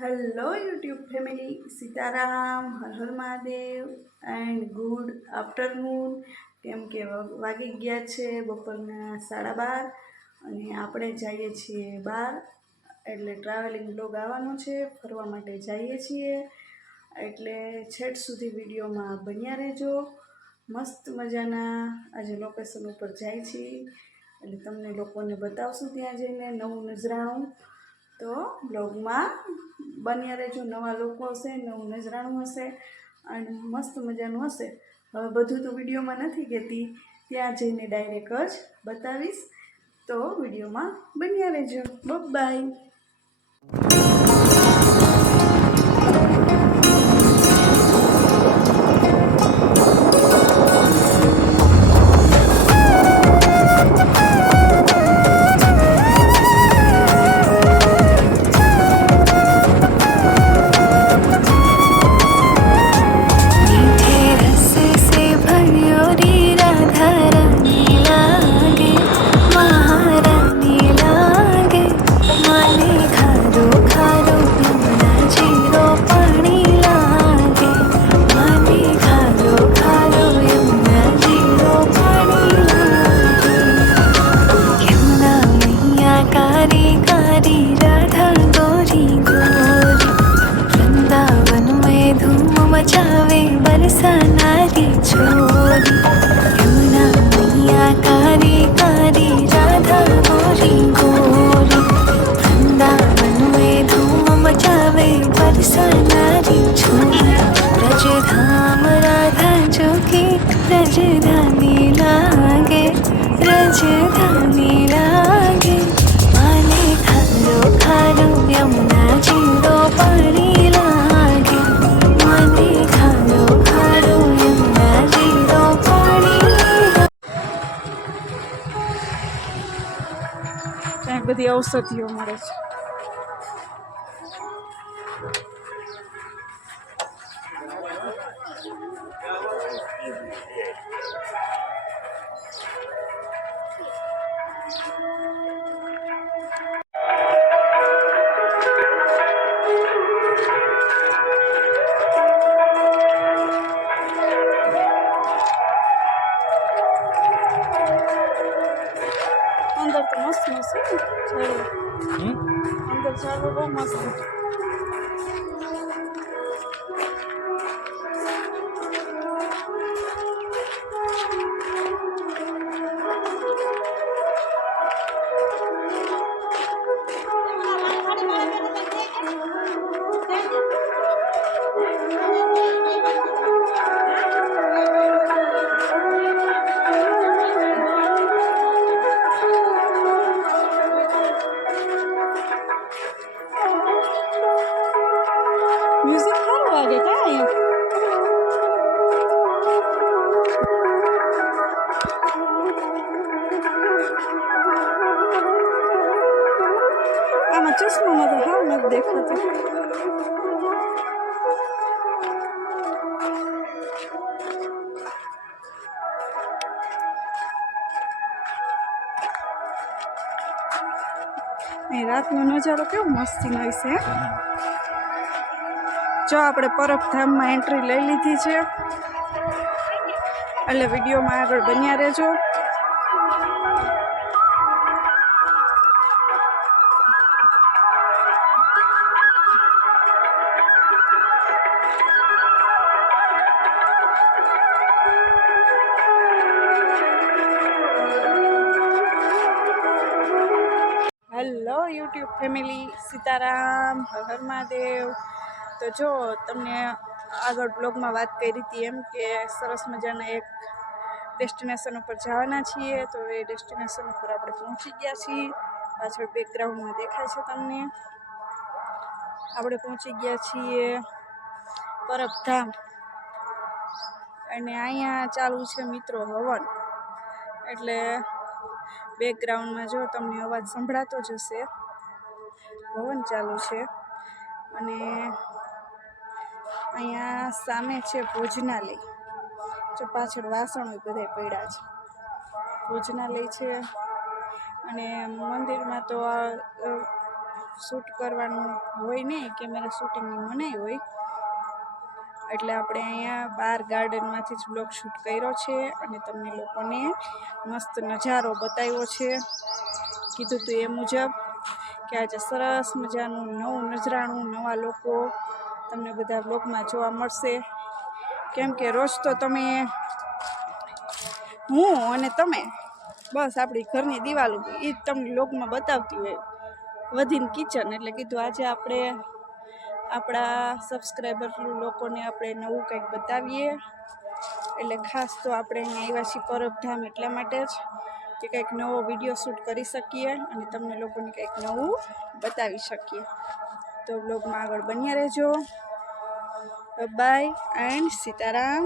Hello YouTube family, Sitaram, Har Har Mahadev and good afternoon. કેમ કે વાગી ગયા છે બપોરના 12:30 અને આપણે જઈએ છીએ બહાર, એટલે ટ્રાવેલિંગ બ્લોગ આવવાનો છે. ફરવા માટે જઈએ છીએ, એટલે છેટ સુધી વિડીયોમાં બન્યા રહેજો. મસ્ત મજાના આજે લોકેશન ઉપર જાય છીએ, એટલે તમને લોકોને બતાવશું ત્યાં જઈને નવું નજરાણું. તો બ્લોગમાં બન્યા રહેજો. નવા લોકો હશે, નવું નજરાણું હશે અને મસ્ત મજાનું હશે. હવે બધું તો વિડીયોમાં નથી કહેતી, ત્યાં જઈને ડાયરેક્ટ જ બતાવીશ. તો વિડીયોમાં બન્યા રહેજો. બાય. मचावे बरसानारी छोरी यमुना मैया कारी कारी राधा गोरी गोरी वृंदावन में धूम मचावे बरसानारी छोरी ब्रजधाम राधा जो की राजधानी लागे राजधानी लागे माने खारो खारो यमुना जीरो पानी लागे ત્યાં બધી ઔષધિઓ મળે છે. અંદર તો મસ્ત મસ્ત છે. અંદર ઝાડવા બહુ મસ્ત છે. મ્યુઝિક સારું લાગે ક્યાં અહીંયા. આમાં ચશ્મામાં તો હાવ નથી દેખાતું. અહીં રાતનો નજારો કેવો મસ્તી હોય છે. જો આપણે પરબધામમાં એન્ટ્રી લઈ લીધી છે, એટલે વિડીયોમાં આગળ બન્યા રહેજો. Hello YouTube family, Sitaram, Har Har Mahadev. તો જો તમને આગળ બ્લોગમાં વાત કરી હતી એમ કે સરસ મજાના એક ડેસ્ટિનેશન ઉપર જવાના છીએ. તો એ ડેસ્ટિનેશન ઉપર આપણે પહોંચી ગયા છીએ. પાછળ બેકગ્રાઉન્ડમાં દેખાય છે તમને. આપણે પહોંચી ગયા છીએ પરબધામ, અને અહીંયા ચાલુ છે મિત્રો હવન. એટલે બેકગ્રાઉન્ડમાં જો તમને અવાજ સંભળાતો જ હશે, હવન ચાલુ છે. અને અહીંયા સામે છે ભોજનાલય. જો પાછળ વાસણો બધા પડ્યા છે, ભોજનાલય છે. અને મંદિરમાં તો શૂટ કરવાનું હોય નહીં, કેમેરા શૂટિંગની મનાઈ હોય, એટલે આપણે અહીંયા બહાર ગાર્ડનમાંથી જ બ્લોગ શૂટ કર્યો છે અને તમને લોકોને મસ્ત નજારો બતાવ્યો છે. કીધું હતું એ મુજબ કે આજે સરસ મજાનું નવું નજરાણું, નવા લોકો તમને બધા બ્લોગમાં જોવા મળશે. કેમ કે રોજ તો તમે, હું અને તમે, બસ આપણી ઘરની દિવાલો એ જ તમને બ્લોગમાં બતાવતી હોય, વધીને કિચન. એટલે કીધું આજે આપણે આપણા સબસ્ક્રાઈબર લોકોને આપણે નવું કંઈક બતાવીએ. એટલે ખાસ તો આપણે અહીંયા આવ્યા છીએ પરબધામ એટલા માટે જ કે કંઈક નવો વિડીયો શૂટ કરી શકીએ અને તમને લોકોને કંઈક નવું બતાવી શકીએ. તો બ્લોગમાં આગળ બન્યા રહેજો. Bye and Sitaram.